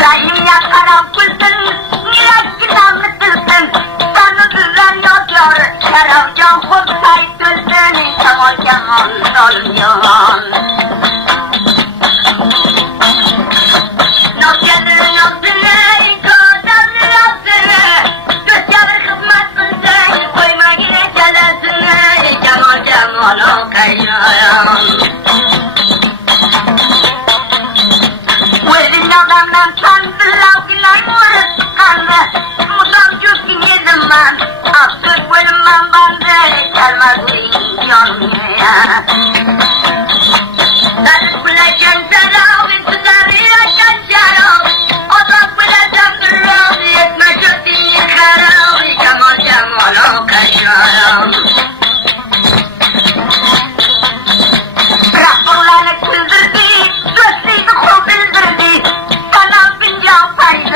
Rahim yakarak gülsün, niyet namı tülsün, sanı düzen yoklar, şaravcan kutsay tülsün, tamam yaman dolmuyor. Nokyanın nokyanı, kodanın nokyanı, gösterir kızmasın sen, koyma yine gelesini, yaman yaman okuyuyor. Adamdan tanrılav gülen vurur kanlı Musam cüzgün yedim Aksız bölümden bandı Gelmez uyum yormaya Darıs bulacağım zarav Süzarı yaşan şarav Odak bulacağım durav Yetme cüzgün yıkarav Cemal cemal okuyuyorum Raporlarını kıldırdı Sözsüzlü kul bildirdi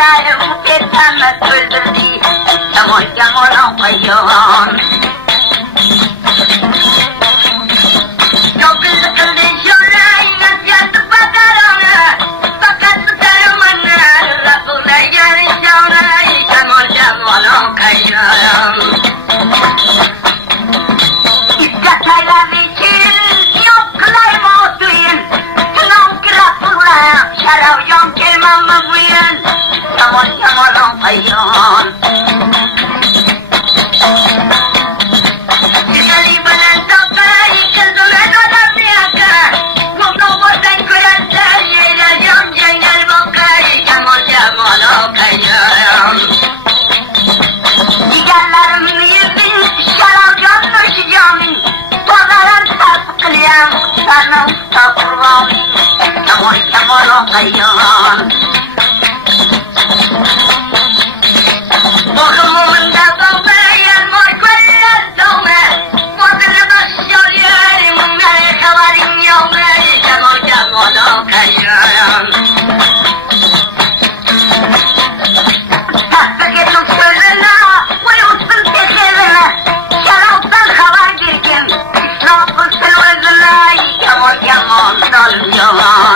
Sayım ketanla öldürdü Yaman yaman okuyuyor Çok sıkıldı şurayı Yandı bakarını Fakat tutarımını Rabbuna yarışanı Yaman yaman okuyuyor İskataylar için Yok kılayım o suyun Sınav kırapırla Şarav yok kelmamı buyun Yaman yaman okuyuyor Yıkali bana sokayı kızıma kadar bırakır Mutlu boştan kürenler Yeler yan cengal bakar Yaman yaman okuyuyor Diğerlerim yüzün şarap yanmışacağım Tozların sarpıklıyan Sana usta kurban Yaman yaman okuyuyor Boğumumun da doğmayan morgullar doğma Bozulu başlıyor yerim Melek varım yolda Cemal cemal okuyuyorum Tasdik ettim sözüne Uyutsun tekevine Şaraptan haber girdim Nasılsın özüne Cemal cemal dolmuyor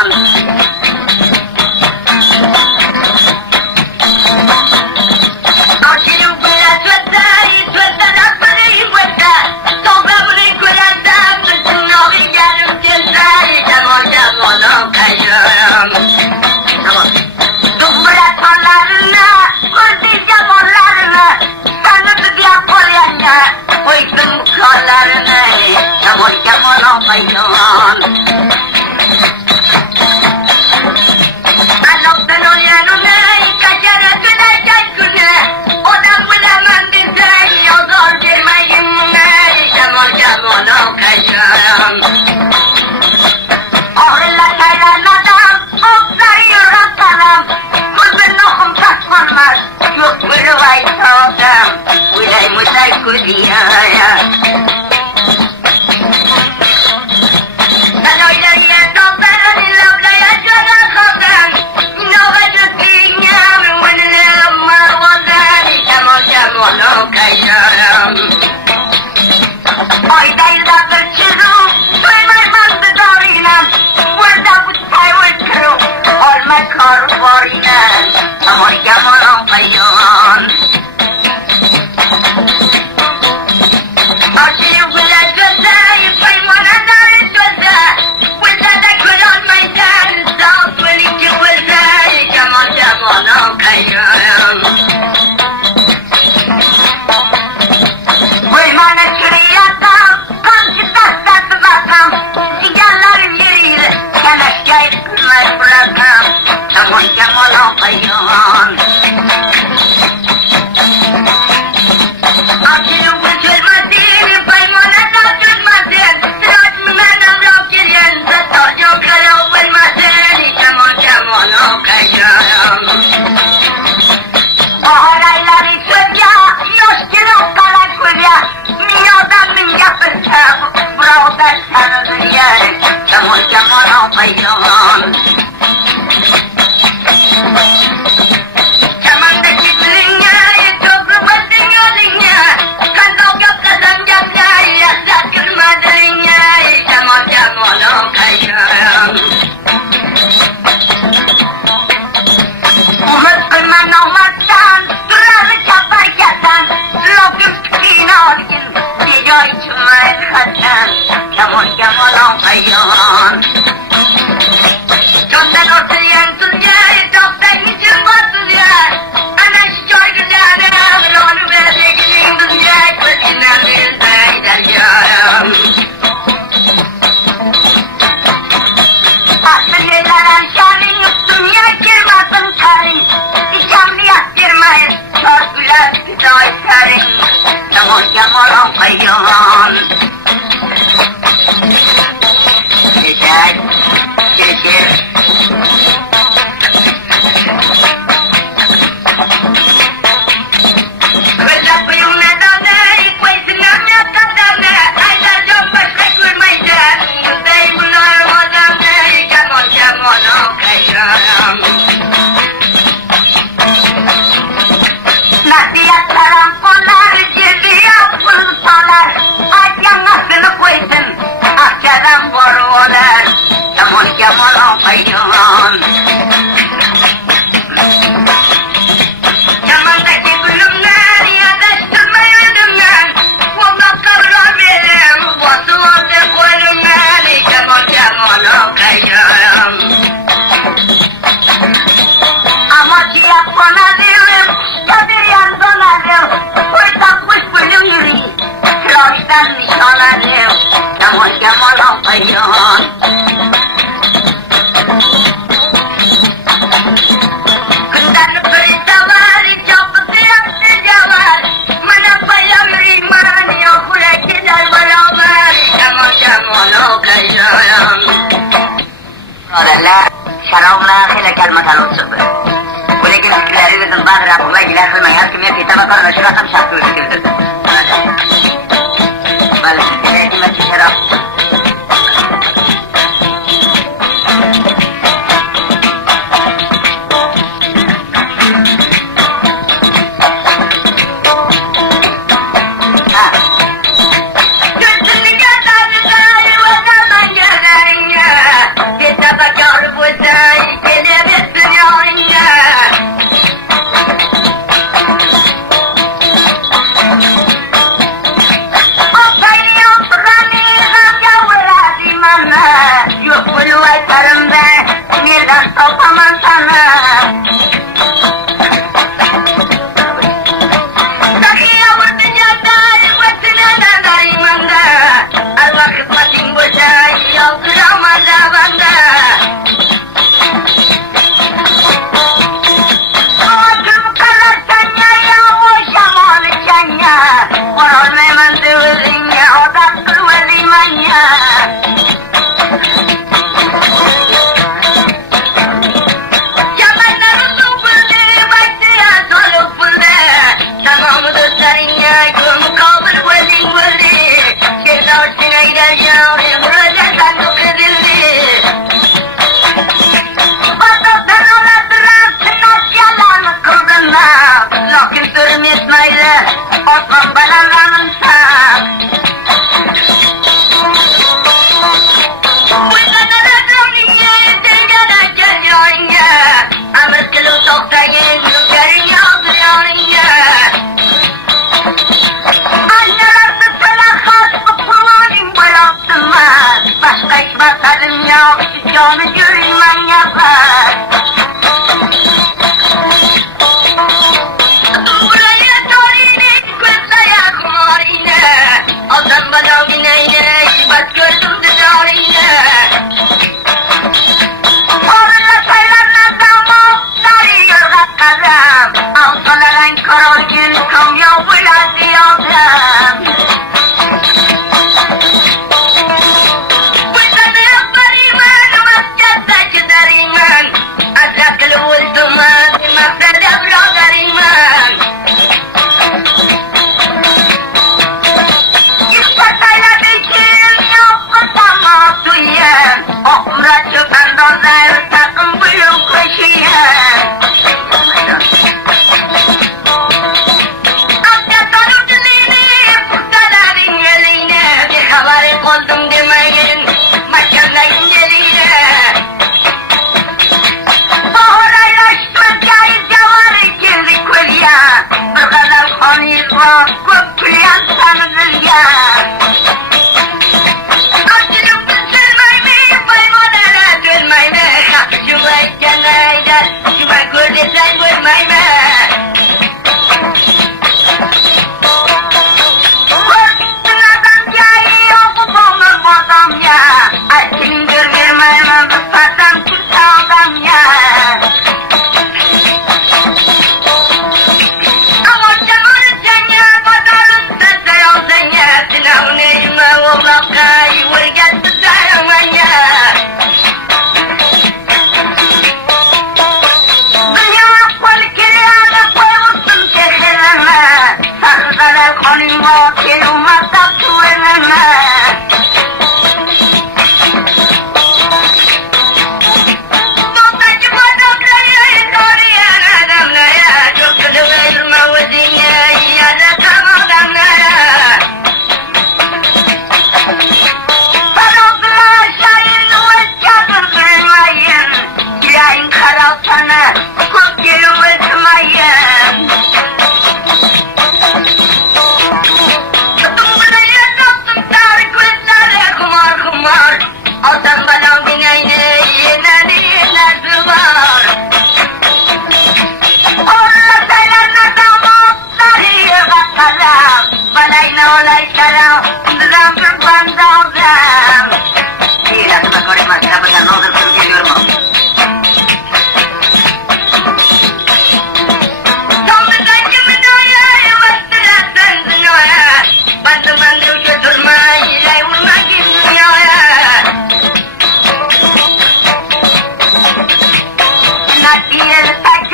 Yaman yaman okuyuyor Anoktan oyanına Kaçara güneşe güne Odan bulamam bize Yoldan girmeyin Yaman yaman okuyuyor Ağrılar kayranmadan Okları atalım Kuzun okum takmanmaz Yok bir vay sağdım Ulay mulay kudiya Yaman yaman okuyuyor Aşıyı bile göze Paymana darı göze Bıza da kül olmaydan Sağ bölücü bıza Yaman yaman okuyuyor Paymana çürüyatam Kamçı taslatı batam Sigarların yeriyle Kemeşkayı kılmayı bırakam Yaman yaman okuyuyor ağzına hele kelime olsun. Bu lekin fikirleri yüzün bazı rapıla giler kılmayaz ki men kitaba karına çıkarsam şartı fikirdir. Valla sizlere kıymet şeraf.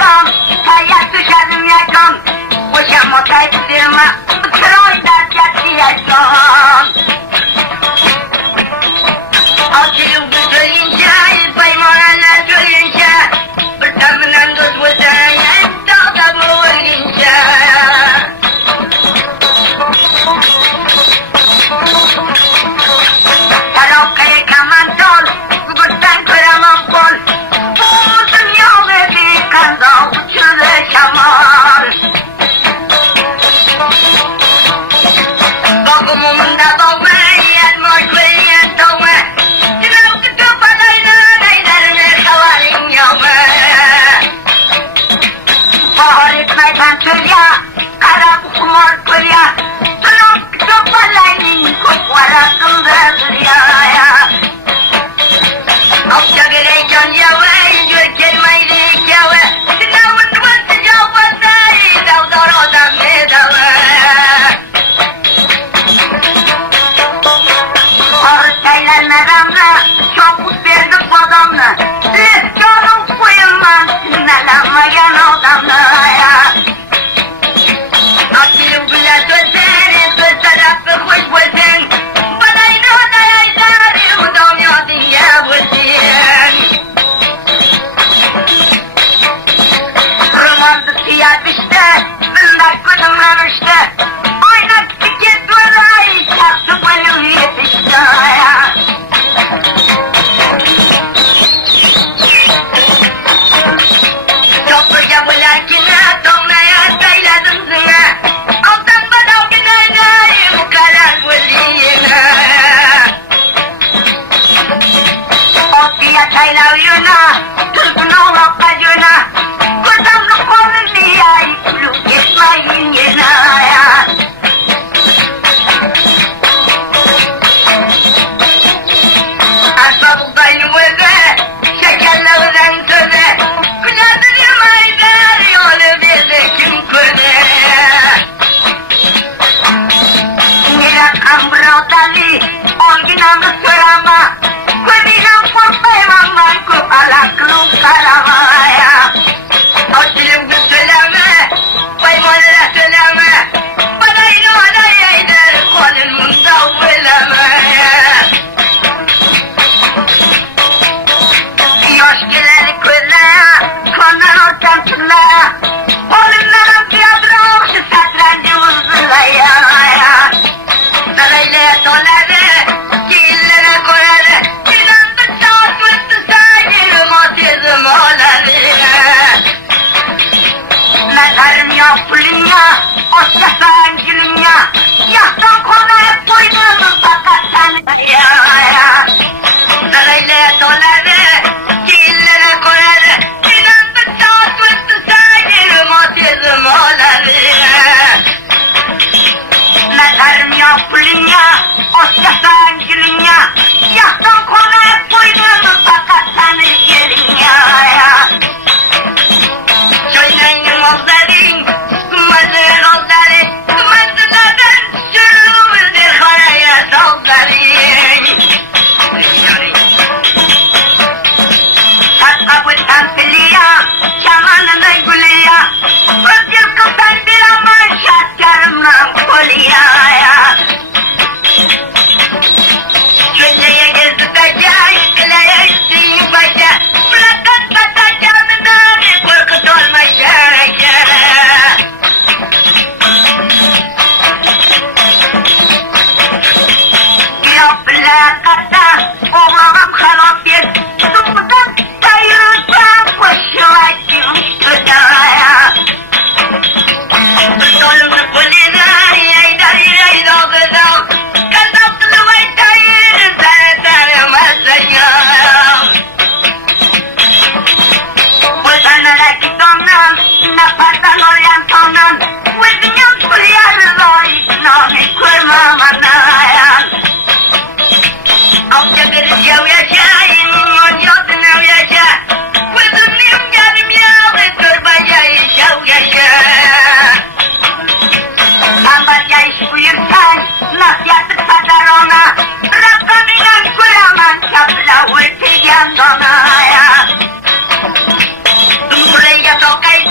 yakam, kaya düşerim yakam. Boşam o kaydırma, troydan yatıyacağım. Açıyım kızıyınca, baymaranlar görünce, bırtamından göz vurdan, dağda vurunca. Karakkaya kamantol, gurttan kıramam kol. Bu dünya verdi kanda uçurur şamal. Dokumumda dolma, yanmış ve yantolma. Sınav tutup adayla neylerine kavarın yolma. Bahar etmeyden tülya, kara kumar kırya. Sınav tutup adayın kopvarasındadır ya. Akça gereken yavay, görkelmeyi yavay. Sınavın duvarsı yavvasay, davdar adam ne davay. Arıtaylar meramla, çabuk verdim adamla. Canım koyulmaz, sinirlenmeyen adamla ya. Akılım güle sözler, sözler hakkı hoş bulsun. Bana inan ayaylar, udam ya dünya bulsun. Romandı siyah işte, zındak kudumlar işte. Aynak tiket varay, şartı bölüm yetişti ya. Topluca bulakine, tomlaya sayladım zına. Altan badam güneyne, bu kadar vaziyine. Ortaya saylavıyona, tuzun oğlak bacına. Kurdamlı kolun diye, kuluk etmeyin yine ya. Asabı kaynımızı, şekerlerden söze. Güzeldir maydar, yolu bizi kim köze. Nira kambra otali, orginamı sorama. Kudinam korkmayamam ben kupalaklık karamaya. Açılım güzeleme, baymanlara söyleme. Bana inana yaydır, kolun davuleme. Yaş geleni közlere, kandan ortam tırlara. Oğlumların fiyatına okşu satrancı uzunlaya. Saraylıya doları, killere koyarı. İnandı çarpıttı sayı, matizm oları. Mezarım ya pulun ya, osyasan gülün ya. Yaktan kona hep boynunu fakat sen ya. Saraylıya doları, killere koyarı. İnandı çarpıttı sayı, matizm oları. Mezarım ya pulun ya, osyasan gülün ya. Yaktan kona hep boynunu fakat sen gelin ya. Şöyleyim oğulların, mazır oğulların. Mazırlardan sürümüzdür haraya soğukların. Sakabıtan piliya, şamanını gülüya. Özgür kızdan bir aman şartlarımla kolya. Şöyleye gezdireceğiz, ileye üstüyü başa. Bırakın batacağından korkut olmayacak. Yapıla kata, oğlum halak bir. Dumdan sayılacağım, boşuna girmiştir dağaya. Dolunu kulina, yaydar yayda kızım. Kazapsızı vaydayır, sarı sarı masayım. Boşanara gitondan, napardan oryan tondan. Vızınyan kulyarı zor, nami kurmam anayan. Avca bir yav yaşayın, on yodun av yaşa. Vızınlıyım canım ya, ve turbacayı şav yaşa. Ambarca iş buyursan, nasihatı kadar ona. Rakamıyla kuraman, kapla ulti yandona ya. Buraya tokay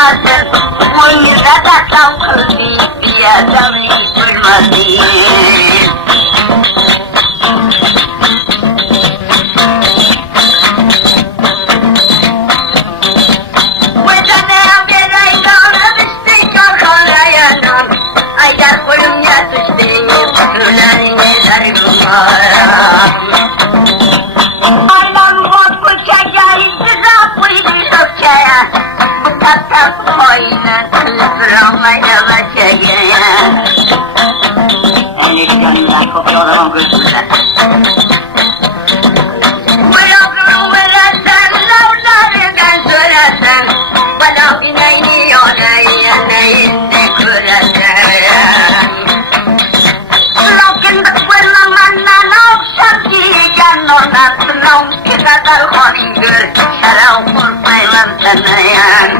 olmasın, boynuna taksam kıldı, bir adam hiç durmasın. Ayar kolum yatıştı, kutularını sarılmam. Aylan bot bıçacağı, sıra buydu sokçaya. Bu tatlı koyuna, kılıfıramaya başaya. Enişten kopuyor olan kızlar. Bırakırım veresen, lavlarından söylersen. Bana binayni yolaya, neyinde kıresen. Nong kita terhoninggur sarau purmailan tanayan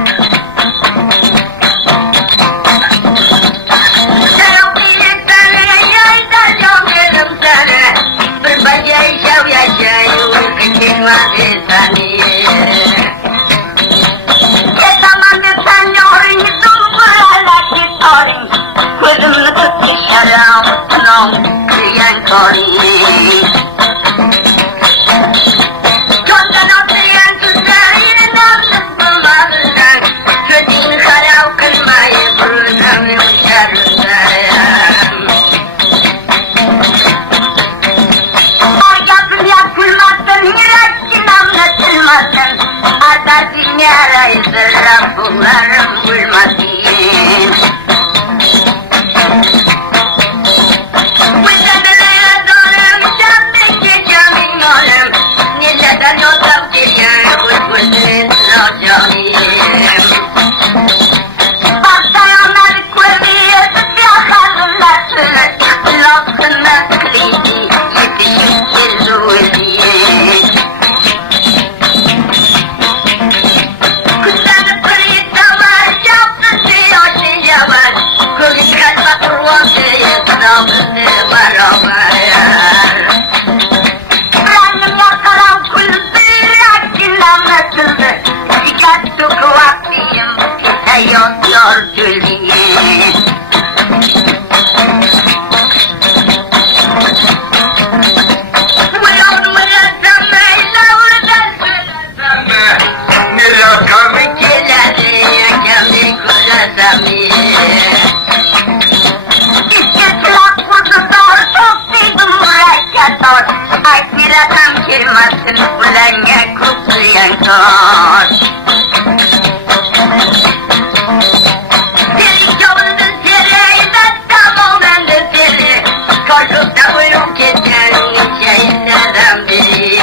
sarau pilih tanayan dan jonggelum sana berbagai syawya syayu kecil mati tani kita manditan nyoring tumpul lagi toring kudum lekut sarau nong kriyan koring Yarayı sırrım bunlarım bulmasın. Bu sanıraya doğrum şampın geçemin oğlum. Nileden otam geliyor bulbulun rocanıyım. Baksayanlar kuvveye sıkyakarlılar. Lafına kredi yetişip yıllığı. Benim yakalan kulübü akıllam nasıldı? Dikkat tuku vaktiyim, sayıyor gülüye. Uyan mırasame, lavurdan mırasame. Nilakami keladi, yakami kurasami. Ay bir adam girmesin ulanya kutlayan kor. Deli kavundun seri, daktam olmandı seri. Korkukta buyrup geçen şeylerden biri.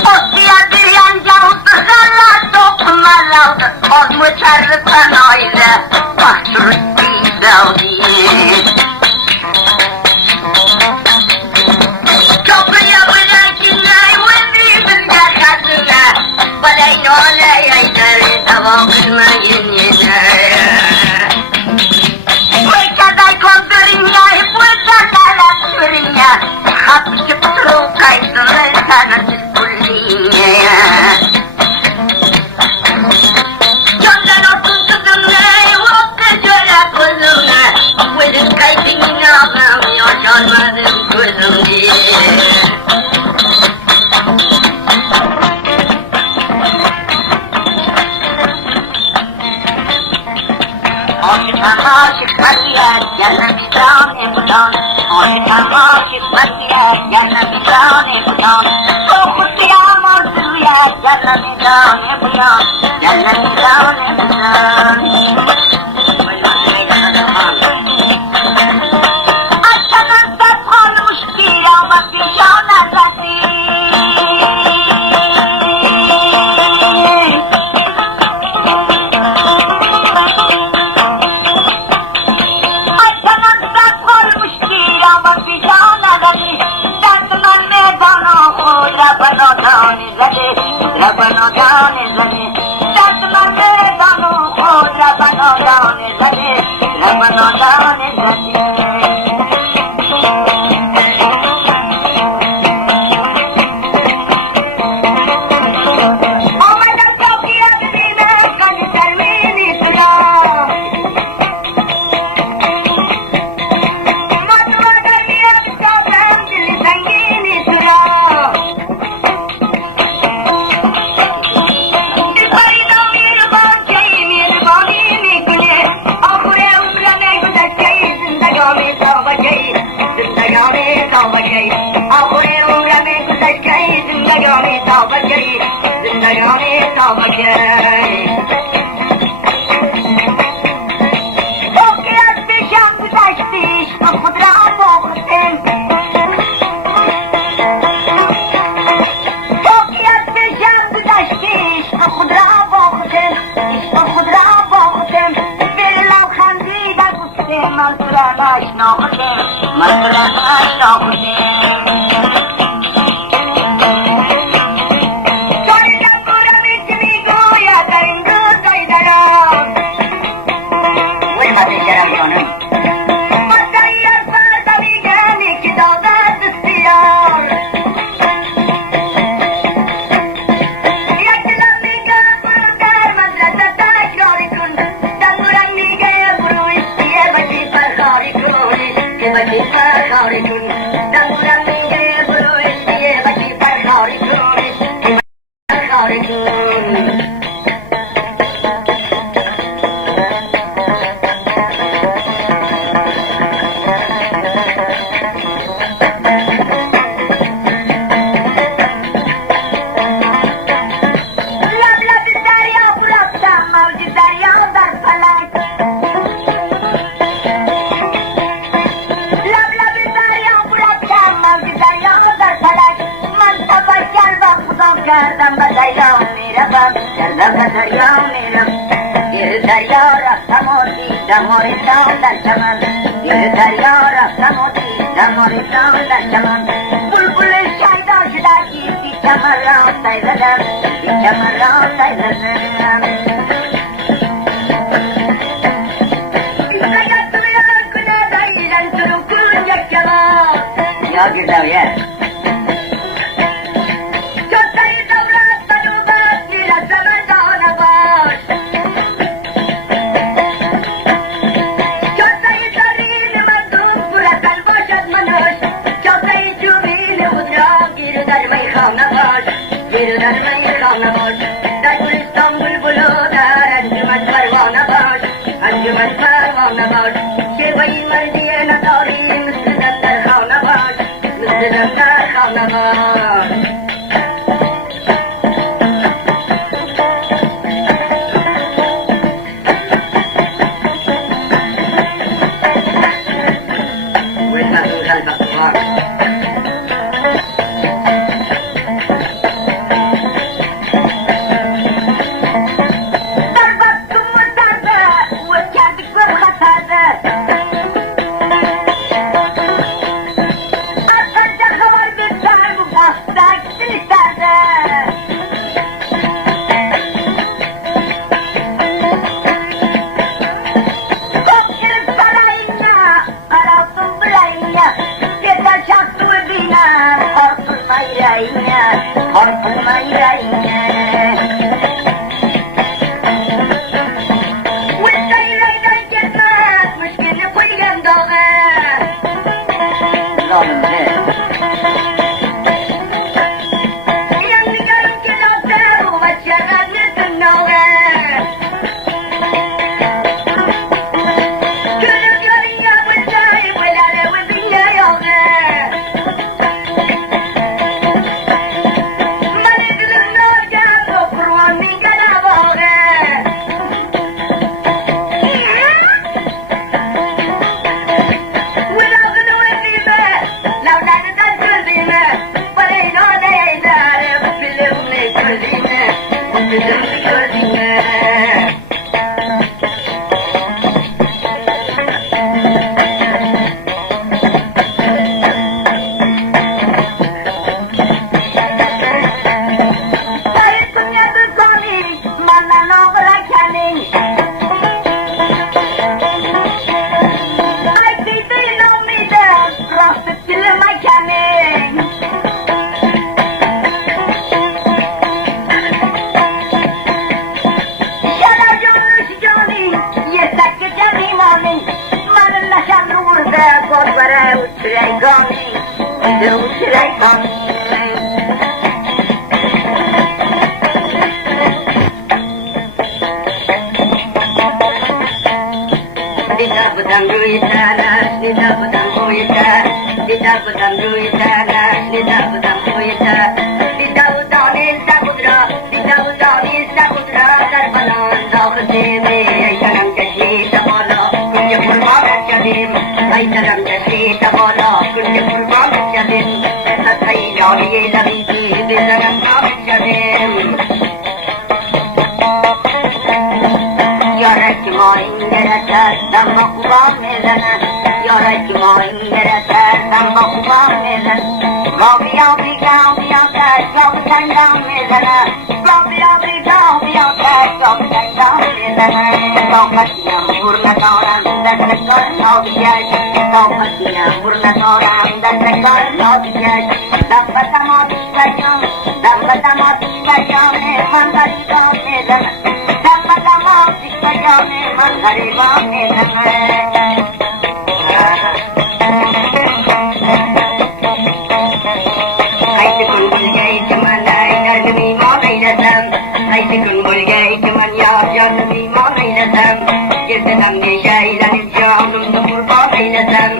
Osya bir yanca kızarlar dokunmaz aldı. Olmuş sarısan öyle, mahsur kapıya bırakınlar, vurdu bir yakasına. Bana yola yayları, tamam kırmayın yeter. Bu kadar kondurun ya, bu kadar aksırın ya. Hapşıp durup kaysınlar, sanatı kulliyin ya. Yondan otun kızımlar, vakı şöyle kuzumlar. Vırıp kaysının ağlam, yaşanmadım kuzum diye. Aşık Matiye, canım İbrahim budan. Aşık Matiye, canım İbrahim budan. Çok kıyam arzuya, canım İbrahim budan. Canım İbrahim budan. Aşağıda kalmış bir ama bir canazası. Rabano dane zane, tatma dano ho. Rabano dane zane, Rabano dane zane. مکن باقی از بشم گذشتیش و خود را باختم باقی از بشم گذشتیش و خود را باختم و خود را باختم بر لبخندی و گفتم من تو را نشناختم من تو را نشناختم کردم به دریا میروم کردم به دریا میرم گیر دریا رفتم و دیدم آرزان در چمن گیر دریا رفتم و دیدم آرزان در چمن بلبل شیدا شده گیتی چمن را سای زدم گیتی چمن را سای زدم اگر تو یاد کنه دایرن تو کن یک جواب یا گردویه در گلستان بلبلو در انجمن پروانه باش انجمن پروانه باش شیوهی مردی نداری مثل در خانه باش مثل در خانه باش Di Kaysaram jasi tabola kunde kurban jadin sathai jawliye labhi bizagan naam jadin Yarak moingera samba kubam melana Yarak moingera samba kubam melana Gaubiyan gaubiyan gaubiyan melana Gaubiyan gaubiyan melana Kaupatiya murna orang dasar naudiyai Kaupatiya murna orang dasar naudiyai Dapat mati sayang mangari melana Dapat mati sayang mangari melana Aise kun bulgai cuman darmi maulai nasam Aise kun bulgai cuman yarmi maulai nasam Jirtadam ne shailan jaunum numur maulai nasam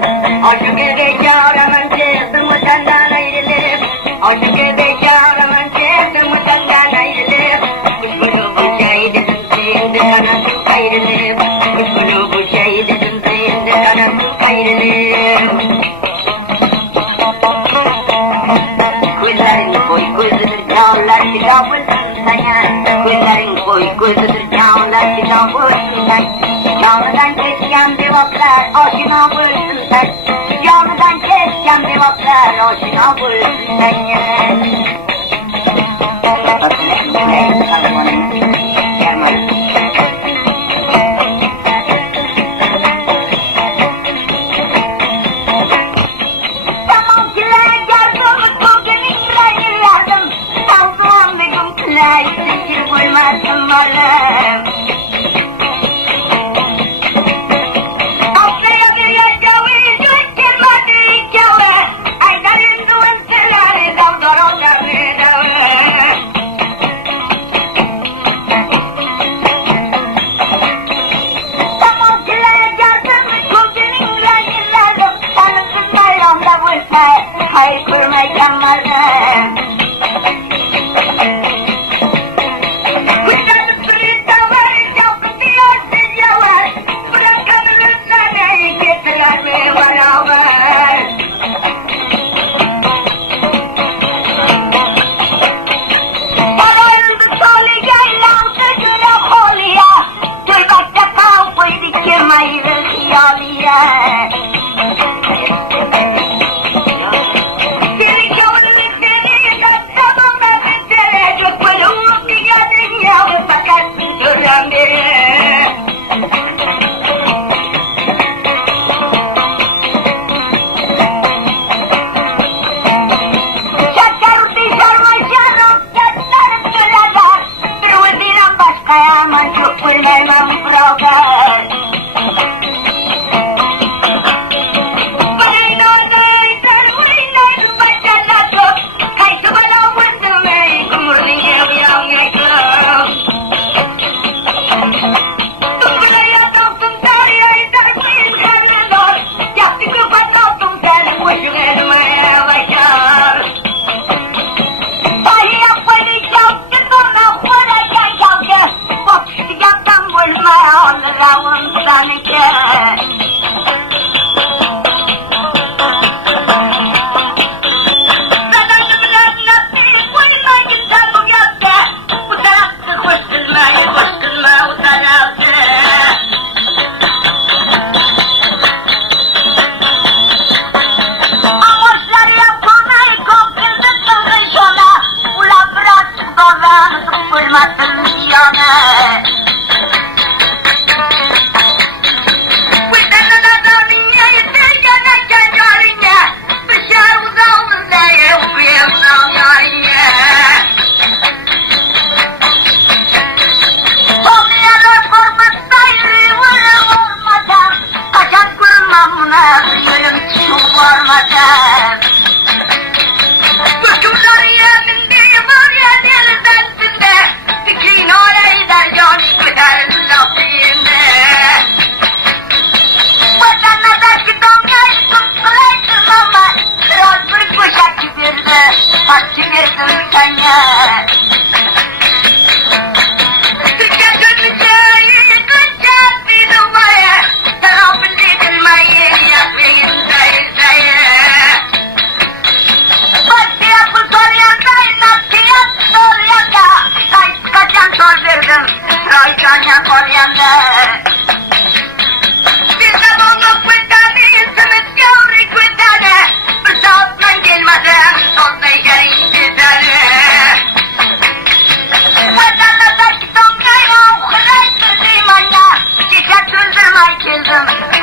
Aşıkı beşara man çektim utandan ayrılıp Aşıkı beşara man çektim utandan ayrılıp Kuşkulu bu şehidim sindi kanatım ayrılıp Kuşkulu bu şehidim sindi kanatım ayrılıp Kızların koy kızdır çağlar kitabın saya Kızların koy kızdır çağlar kitabın say Canlıdan kesken bir vaklar aşina bulsun sen Canlıdan kesken bir vaklar aşina bulsun sen Hayır kurmayacağım malım Kuşlarını sürüyse var, yapın diyorsun yavaş Bırakabilir seni, getirer mi beraber Parayıldı soligeyle, sözüne kolya Türbekte kavgıydı kirmaydı hiyaliye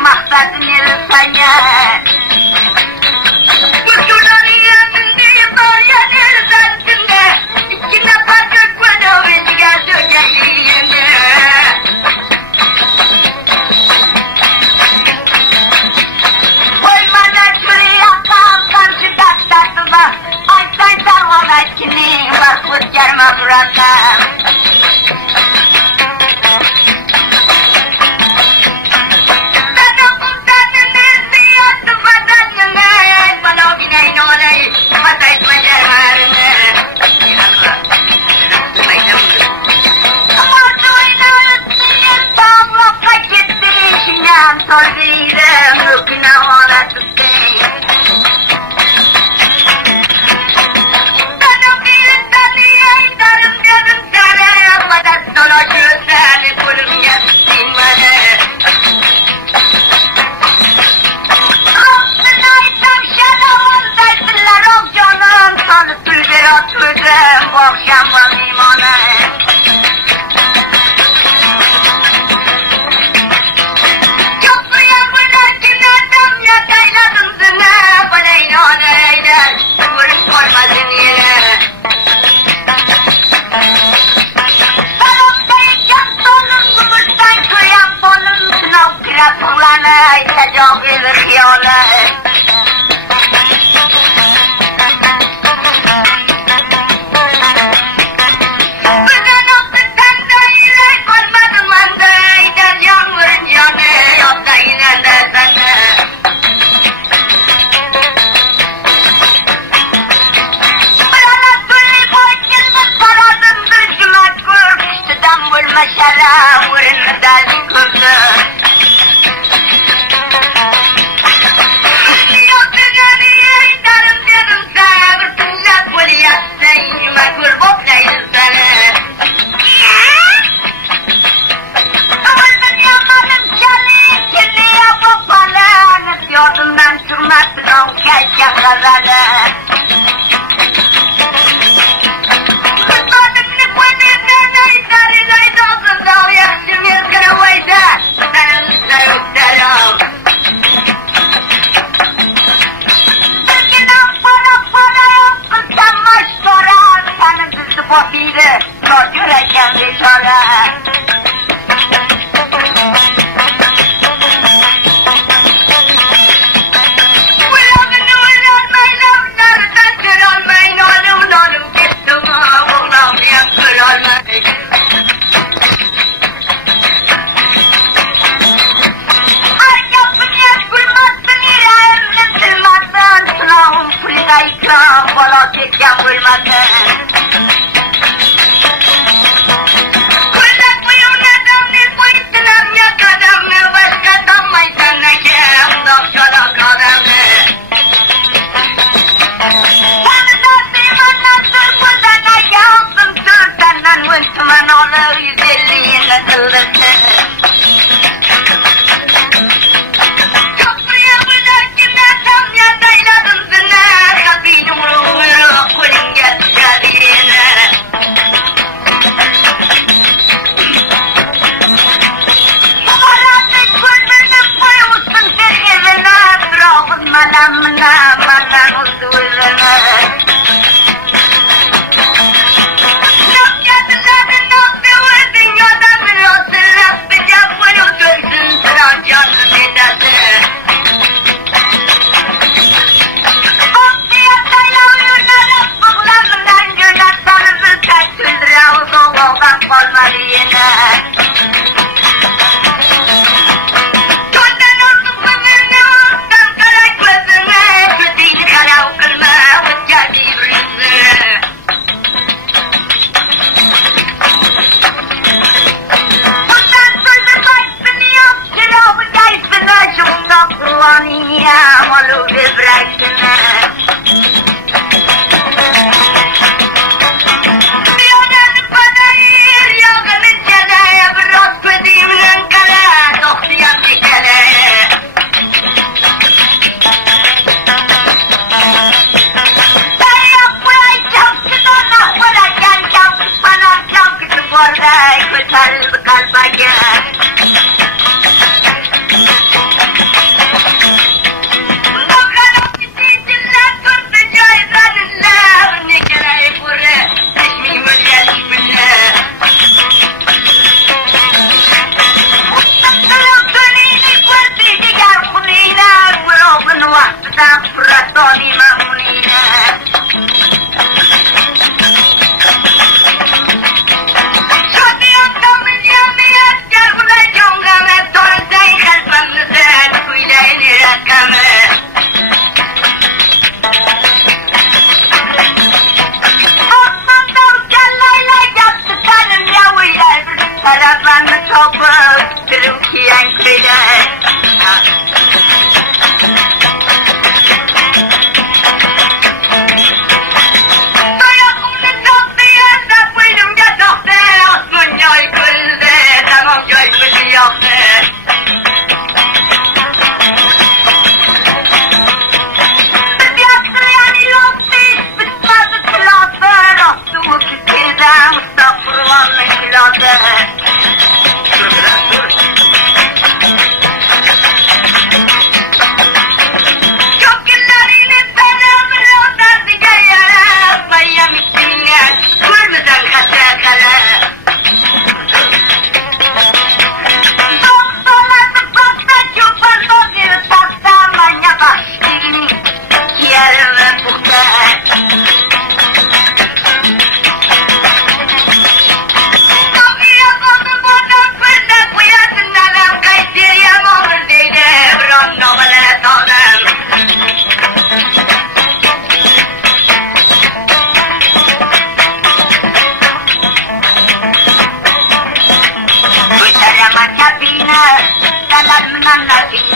maksadım yürüsene. Kurşunları yanında bayan erzantında, İçine parçak koydu ve geldi geldiğinde. Koymadan şuraya kalkan şu taşlarına, açsan sarmadan kimi var kurtarma Murat'ım. Akşam limanı. Köprüye bırakın adam yatayladım zına, bana inan eyler, vurup koymadın yere. Salondayken sonun kumurtan koyan sonun sınav kırasılanı, itecek bir hiyonu. Maşallah vurun dazin kurdu. Yoktu gönüye darım canım sana, bir tuzak boli yatsın, yumak boklayın sana. Kıvıldın yamanın çalı, kirliye bopalı, anıt yordundan çıkmasın on keş yakaları. Popide, no yüreken bir sonra. Uyanın uyanmayın avlardan kırılmayın, oğlum gittim oğlum diye kırılmayın. Ay yapın yaş kurmasın yüreğimle sılmasın, sınavım kulidayken bana çeken vurmasın.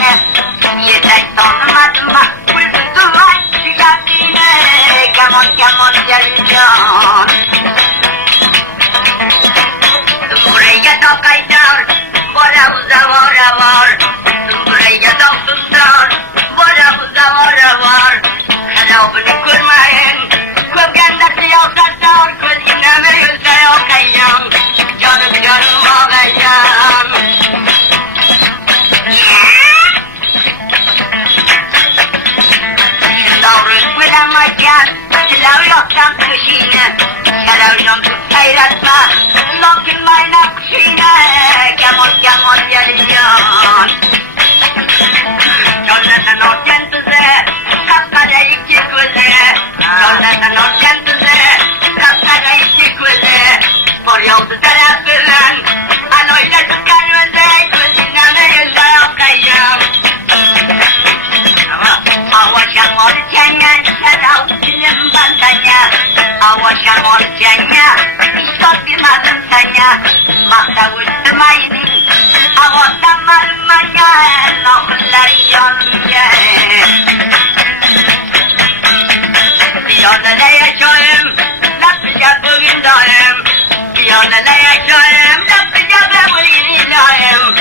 yine. Yeter tanımadım makbul tutulmaz şikayetine. Keman keman geleceğim. Buraya da kaydar, bora uza vora var. Buraya da tutar, bora uza vora var. Helabını kurmayın, köpkendesi yoksatar, gözüne mi yüzde yokayım. Canım canım ağayım. Doğru bilemezken, silah yoktan kuşine. Şerevcan tut hayratma, lakin mayna kuşine. Kemal kemal geleceğim. Yollardan orken tuze, kapkara iki kuze. Yollardan orken tuze, kapkara iki kuze. Bor yoldu tarafından, aloyla tutan öze, gözüne mi yüzde yokayım. Avaşan olcanya, serav dilim bandanya. Avaşan olcanya, istot bilmadım sanya. Mahta uçtumaydı, avaşan varmanya. Nohullar yonca. Yolda yaşıyorum, nasılca bugün doğum. Yolda yaşıyorum, nasılca bugün doğum.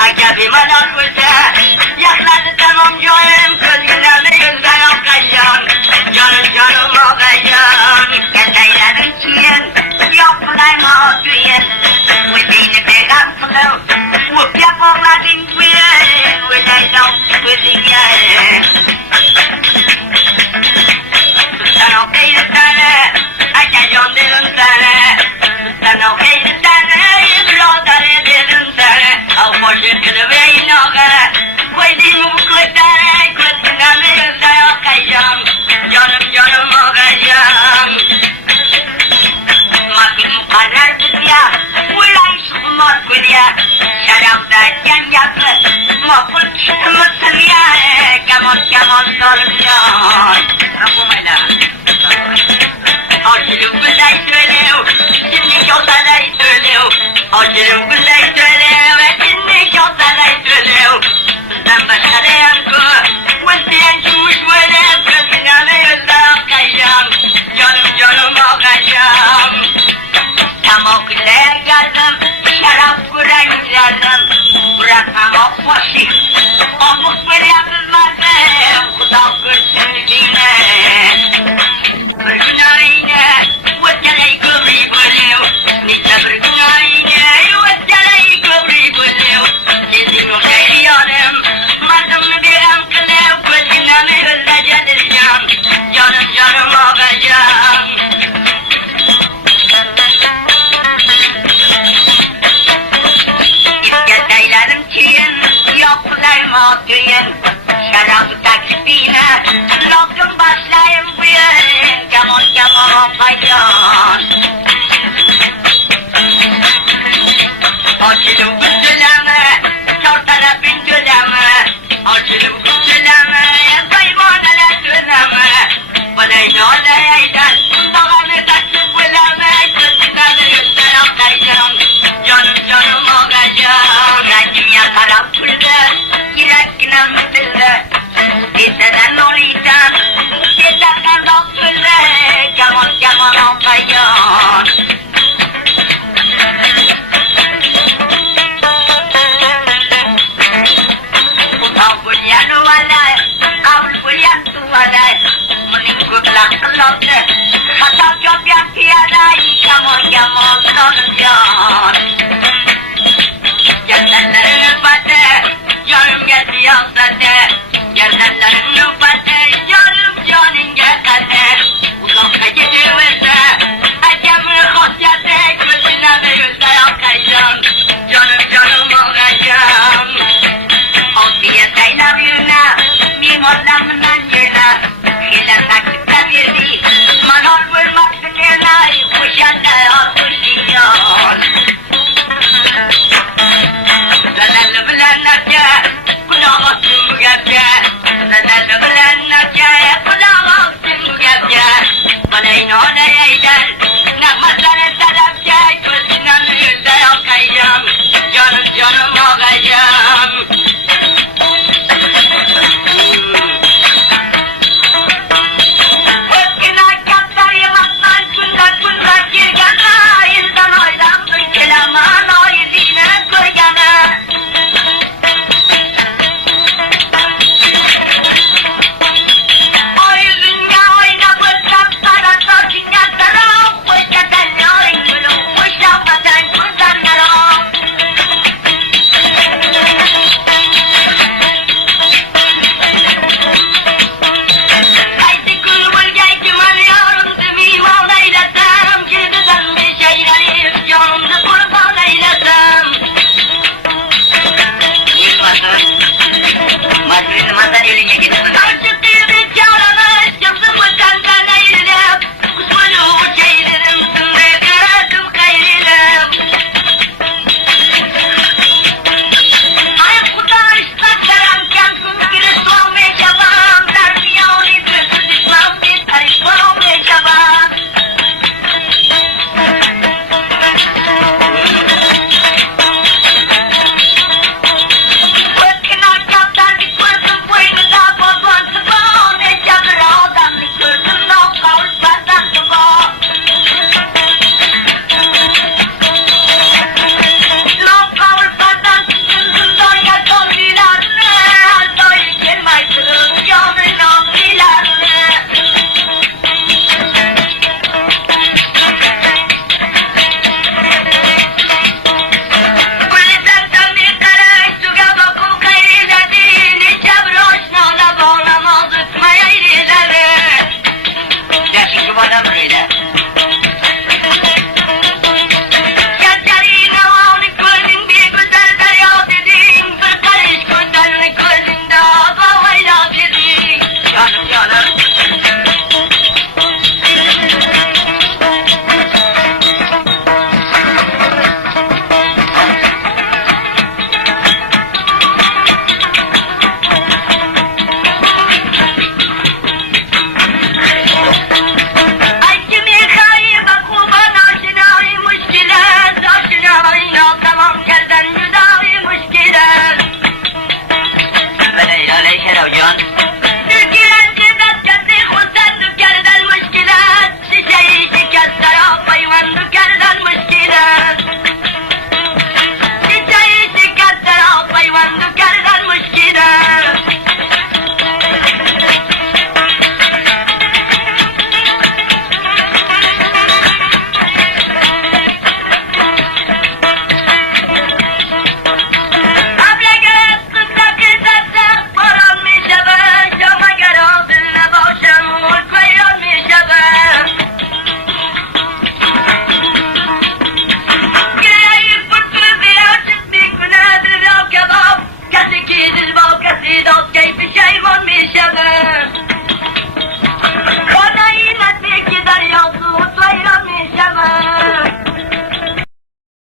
Acabim adam kursa, yakladı tamam yoğum. Gözüne yüzden okuyum, canım canım okuyum. Kendeylerin için, yoklayma o düğün. Bu dini pegan kılım, bu yapıladın kuyun. Bu neyden kuyun. Sen okuyun sana, açacağım dedim sana. Sen okuyun sana, yıkıyorlar dedim sana. Al boşu kılıveyin oka, koydum bu kuytara, gözüne mi yüzden okuyum. Canım canım okuyum. Makul mukarrer dünya, ulay sıkmaz kudya. Şarapta can yakı, makul çıkmasın ya. Kemal kemal sormuyor. Rabbim Aşırı güzel söylüyor, şimdi yollara söylüyor. Aşırı güzel söylüyor, şimdi yollara söylüyor. Sen başarayan ku, vesiyen çumuş böyle, gözüne mi yüzden okuyacağım. Canım canım okuyacağım. Tam okulaya geldim, şarap kuran geldim. Bırakmam o boşu, omuk böyle bilmezdim. Kudak görsün yine. Bir gün aynı, vecele gömrü buluyor. Nice bir gün aynı, vecele gömrü buluyor. Gezim okuyarım, madem bir ankle, gözüne mi hızlıca canım canım okuyacağım. İskendeylerim için, yoklayma düğün. Şarabı taklifine, lokum başlayın bu yön. Kemal kemal okuyacağım. Açılım kutulama, çortara büntülama. Açılım kutulama, kaybonalar tülama. Balayın olayaydan, doğanı taksız bulama. Gözüne de yüzden okuyacağım. Canım canım okuyacağım. Racim yakarap kulda, yürekine mutluda. İsteden oluysan, isterken doktorla. Kemal kemal okuyacağım. Kabulyan walay, kabulyan tuwalay. Meninggu belakang lautan, kata job yang tiada. Kamu kamu sonjon. Janganlah pada, jangan yang sada. Janganlah pada, jangan yang kada. Ulang saja dewasa, aja berkhotjat. Bersina dewasa kajam, jangan mengajam. Yes, I love you now. Me more than Nanjana. Hila sakta birdi. Manol will not be there. Pushanda or Pushion. Lalalabalanaja. Pulawa Sungabja. Lalalabalanaja. Pulawa Sungabja. Malay no Dayadan. Namasana Sarabja. Kusinan Yudayokayam. Janam Janam Mogayam. kocan